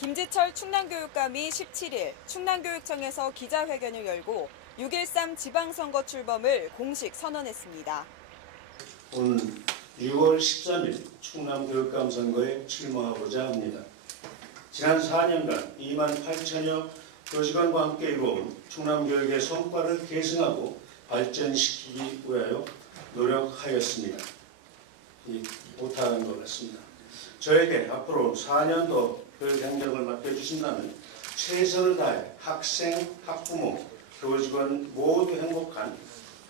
김지철 충남교육감이 17일 충남교육청에서 기자회견을 열고 6.13 지방선거 출범을 공식 선언했습니다. 오늘 6월 13일 충남교육감 선거에 출마하고자 합니다. 지난 4년간 2만 8천여 교직원과 함께 이루어온 충남교육의 성과를 계승하고 발전시키기 위하여 노력하였습니다. 못한 것 같습니다. 저에게 앞으로 4년 더 교육 행정을 맡겨주신다면 최선을 다해 학생, 학부모, 교직원 모두 행복한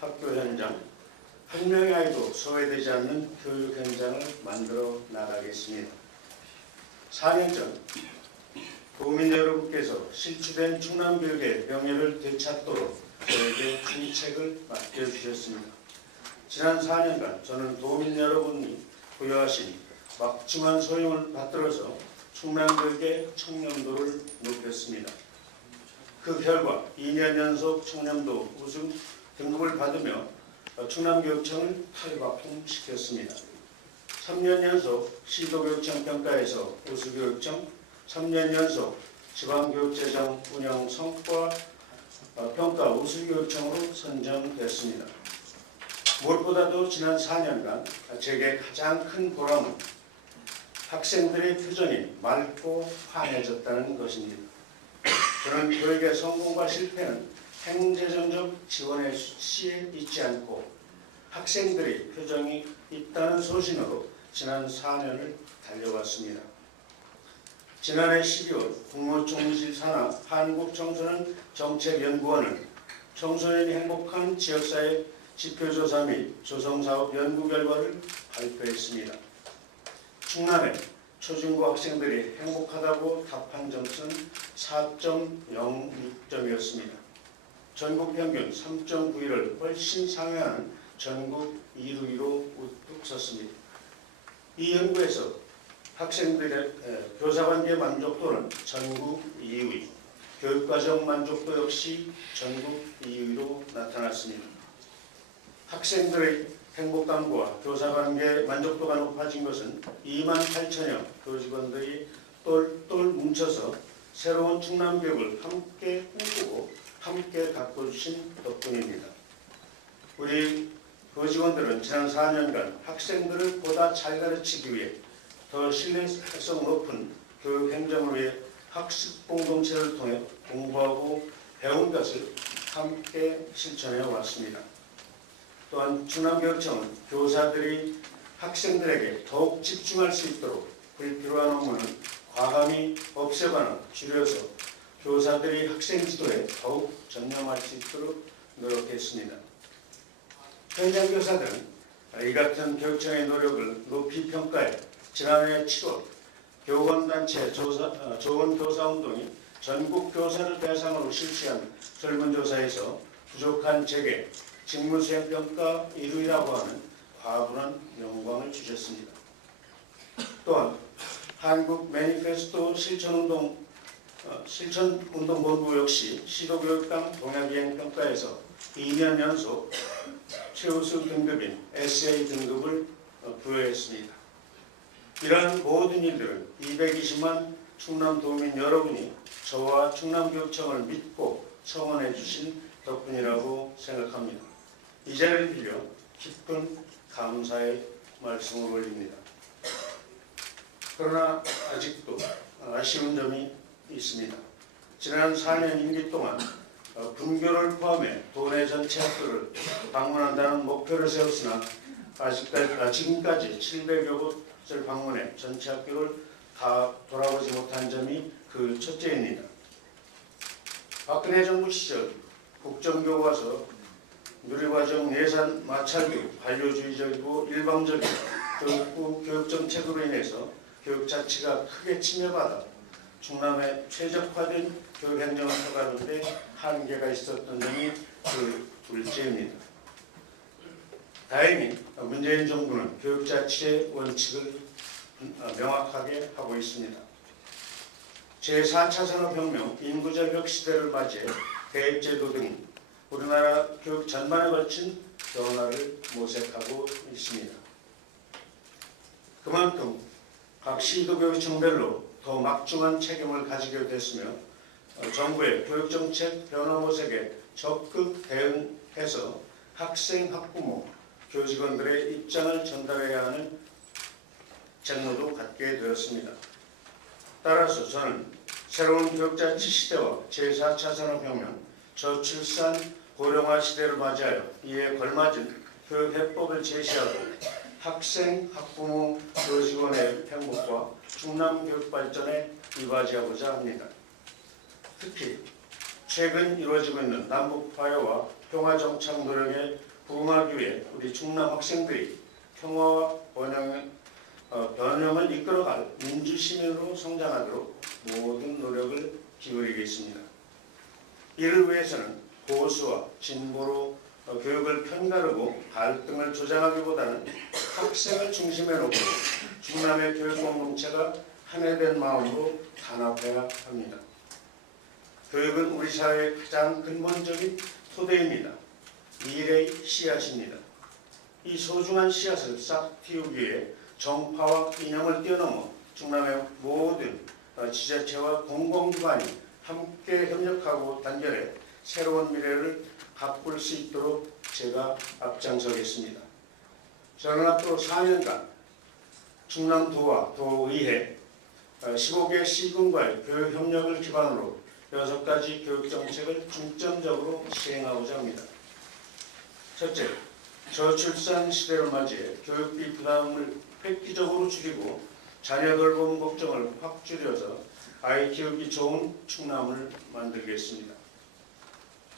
학교 현장, 한 명의 아이도 소외되지 않는 교육 현장을 만들어 나가겠습니다. 4년 전 도민 여러분께서 실추된 충남교육의 명예를 되찾도록 저에게 중책을 맡겨주셨습니다. 지난 4년간 저는 도민 여러분이 부여하신 막중한 소임을 받들어서 충남교육의 청렴도를 높였습니다. 그 결과 2년 연속 청렴도 우승 등급을 받으며 충남교육청을 탈바꿈시켰습니다. 3년 연속 시도교육청 평가에서 우수교육청, 3년 연속 지방교육재정 운영 성과 평가 우수교육청으로 선정됐습니다. 무엇보다도 지난 4년간 제게 가장 큰 보람은 학생들의 표정이 맑고 환해졌다는 것입니다. 저는 교육의 성공과 실패는 행재정적 지원의 수치에 있지 않고 학생들의 표정이 있다는 소신으로 지난 4년을 달려왔습니다. 지난해 12월 국무총리실 산하 한국청소년 정책연구원은 청소년이 행복한 지역사회 지표조사 및 조성사업 연구 결과를 발표했습니다. 충남의 초중고 학생들이 행복하다고 답한 점수는 4.06점이었습니다. 전국 평균 3.91을 훨씬 상회하는 전국 1위로 우뚝 섰습니다. 이 연구에서 학생들의 교사관계 만족도는 전국 2위, 교육과정 만족도 역시 전국 2위로 나타났습니다. 학생들의 행복감과 교사관계 만족도가 높아진 것은 2만 8천여 교직원들이 똘똘 뭉쳐서 새로운 충남교육을 함께 꿈꾸고 함께 가꿔주신 덕분입니다. 우리 교직원들은 지난 4년간 학생들을 보다 잘 가르치기 위해 더 신뢰성 높은 교육 행정을 위해 학습 공동체를 통해 공부하고 배운 것을 함께 실천해 왔습니다. 또한 충남교육청은 교사들이 학생들에게 더욱 집중할 수 있도록 불필요한 업무는 과감히 없애거나 줄여서 교사들이 학생 지도에 더욱 전념할 수 있도록 노력했습니다. 현장 교사들은 이 같은 교육청의 노력을 높이 평가해 지난해 7월 교원단체 조원교사운동이 전국 교사를 대상으로 실시한 설문조사에서 부족한 재계, 직무수행평가 1위라고 하는 과분한 영광을 주셨습니다. 또한 한국 매니페스토 실천운동본부 역시 시도교육감 동향이행평가에서 2년 연속 최우수 등급인 SA 등급을 부여했습니다. 이러한 모든 일들은 220만 충남도민 여러분이 저와 충남교육청을 믿고 청원해 주신 덕분이라고 생각합니다. 이 자리를 빌려 깊은 감사의 말씀을 올립니다. 그러나 아직도 아쉬운 점이 있습니다. 지난 4년 임기 동안 분교를 포함해 도내 전체 학교를 방문한다는 목표를 세웠으나 지금까지 700여 곳을 방문해 전체 학교를 다 돌아보지 못한 점이 그 첫째입니다. 박근혜 정부 시절 국정교과서, 누리과정 예산 마찰교육, 반려주의적이고 일방적인 교육부 교육정책으로 인해서 교육 자치가 크게 침해받아 충남의 최적화된 교육행정을 해가는 데 한계가 있었던 점이 그 둘째입니다. 다행히 문재인 정부는 교육자치의 원칙을 명확하게 하고 있습니다. 제4차 산업혁명, 인구절벽 시대를 맞이해 대입제도 등 우리나라 교육 전반에 걸친 변화를 모색하고 있습니다. 그만큼 각 시도교육청별로 더 더 막중한 책임을 가지게 됐으며 정부의 교육정책 변화 모색에 적극 대응해서 학생, 학부모, 교직원들의 입장을 전달해야 하는 책무도 갖게 되었습니다. 따라서 저는 새로운 교육자치 시대와 제4차 산업혁명, 저출산, 고령화 시대를 맞이하여 이에 걸맞은 교육해법을 제시하고 학생, 학부모, 교직원의 행복과 충남 교육 발전에 이바지하고자 합니다. 특히 최근 이루어지고 있는 남북 화해와 평화 정착 노력에 부응하기 위해 우리 충남 학생들이 평화와 변형을 이끌어갈 민주시민으로 성장하도록 모든 노력을 기울이겠습니다. 이를 위해서는 보수와 진보로 교육을 편가르고 갈등을 조장하기보다는 학생을 중심에 놓고 충남의 교육 공동체가 하나된 마음으로 단합해야 합니다. 교육은 우리 사회의 가장 근본적인 토대입니다. 미래의 씨앗입니다. 이 소중한 씨앗을 싹 틔우기 위해 정파와 이념을 뛰어넘어 충남의 모든 지자체와 공공기관이 함께 협력하고 단결해 새로운 미래를 가꿀 수 있도록 제가 앞장서겠습니다. 저는 앞으로 4년간 충남도와 도의회 15개 시군과의 교육 협력을 기반으로 6가지 교육정책을 중점적으로 시행하고자 합니다. 첫째, 저출산 시대를 맞이해 교육비 부담을 획기적으로 줄이고 자녀 돌봄 걱정을 확 줄여서 아이 키우기 좋은 충남을 만들겠습니다.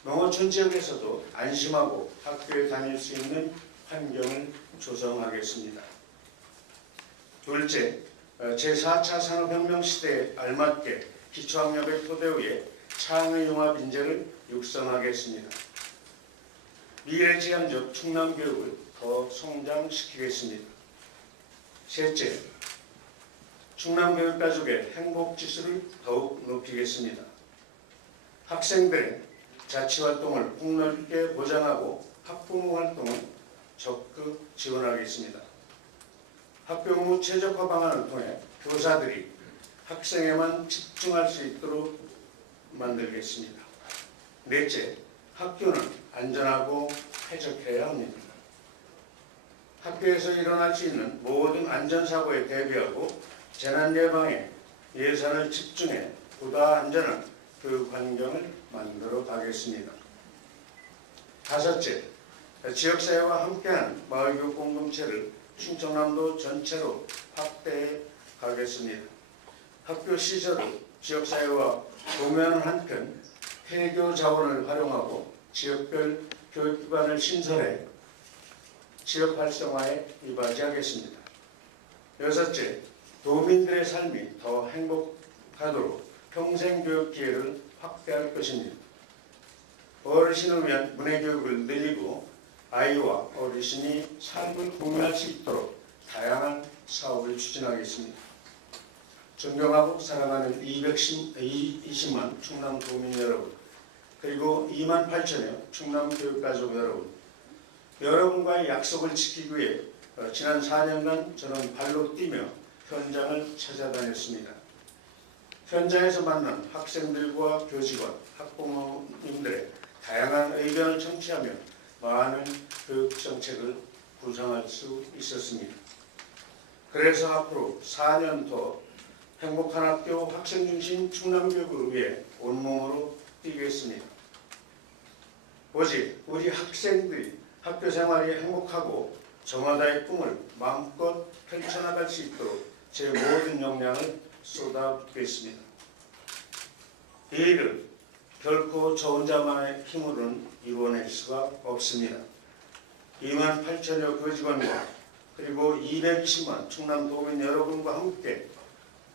농어촌 지역에서도 안심하고 학교에 다닐 수 있는 환경을 조성하겠습니다. 둘째, 제4차 산업혁명 시대에 알맞게 기초학력의 토대 위에 창의융합 인재를 육성하겠습니다. 미래지향적 충남교육을 더 성장시키겠습니다. 셋째, 충남교육가족의 행복지수를 더욱 높이겠습니다. 학생들의 자치활동을 폭넓게 보장하고 학부모 활동을 적극 지원하겠습니다. 학교 업무 최적화 방안을 통해 교사들이 학생에만 집중할 수 있도록 만들겠습니다. 넷째, 학교는 안전하고 쾌적해야 합니다. 학교에서 일어날 수 있는 모든 안전사고에 대비하고 재난 예방에 예산을 집중해 보다 안전한 교육 환경을 만들어 가겠습니다. 다섯째, 지역사회와 함께하는 마을교육 공동체를 충청남도 전체로 확대해 가겠습니다. 학교 시설을 지역사회와 공유하는 한편 폐교 자원을 활용하고 지역별 교육기관을 신설해 지역 활성화에 이바지하겠습니다. 여섯째, 도민들의 삶이 더 행복하도록 평생 교육 기회를 확대할 것입니다. 어르신을 위한 문해교육을 늘리고 아이와 어르신이 삶을 공유할 수 있도록 다양한 사업을 추진하겠습니다. 존경하고 사랑하는 220만 충남 도민 여러분, 그리고 2만 8천여 충남 교육가족 여러분, 여러분과의 약속을 지키기 위해 지난 4년간 저는 발로 뛰며 현장을 찾아다녔습니다. 현장에서 만난 학생들과 교직원, 학부모님들의 다양한 의견을 청취하며 많은 교육 정책을 구상할 수 있었습니다. 그래서 앞으로 4년 더 행복한 학교 학생 중심 충남교육을 위해 온몸으로 뛰겠습니다. 오직 우리 학생들이 학교 생활이 행복하고 저마다의 꿈을 마음껏 펼쳐나갈 수 있도록 제 모든 역량을 쏟아붓겠습니다. 이 일을 결코 저 혼자만의 힘으로는 이루어낼 수가 없습니다. 2만 8천여 교직원과 그리고 220만 충남 도민 여러분과 함께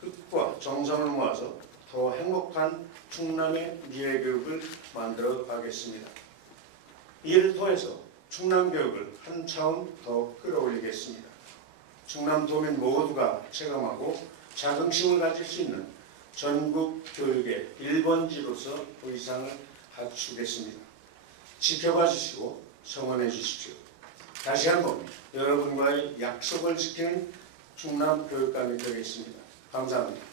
뜻과 정성을 모아서 더 행복한 충남의 미래교육을 만들어 가겠습니다. 이를 통해서 충남교육을 한 차원 더 끌어올리겠습니다. 충남 도민 모두가 체감하고 자긍심을 가질 수 있는 전국 교육의 1번지로서 의상을 갖추겠습니다. 지켜봐 주시고 성원해 주십시오. 다시 한번 여러분과의 약속을 지키는 충남 교육감이 되겠습니다. 감사합니다.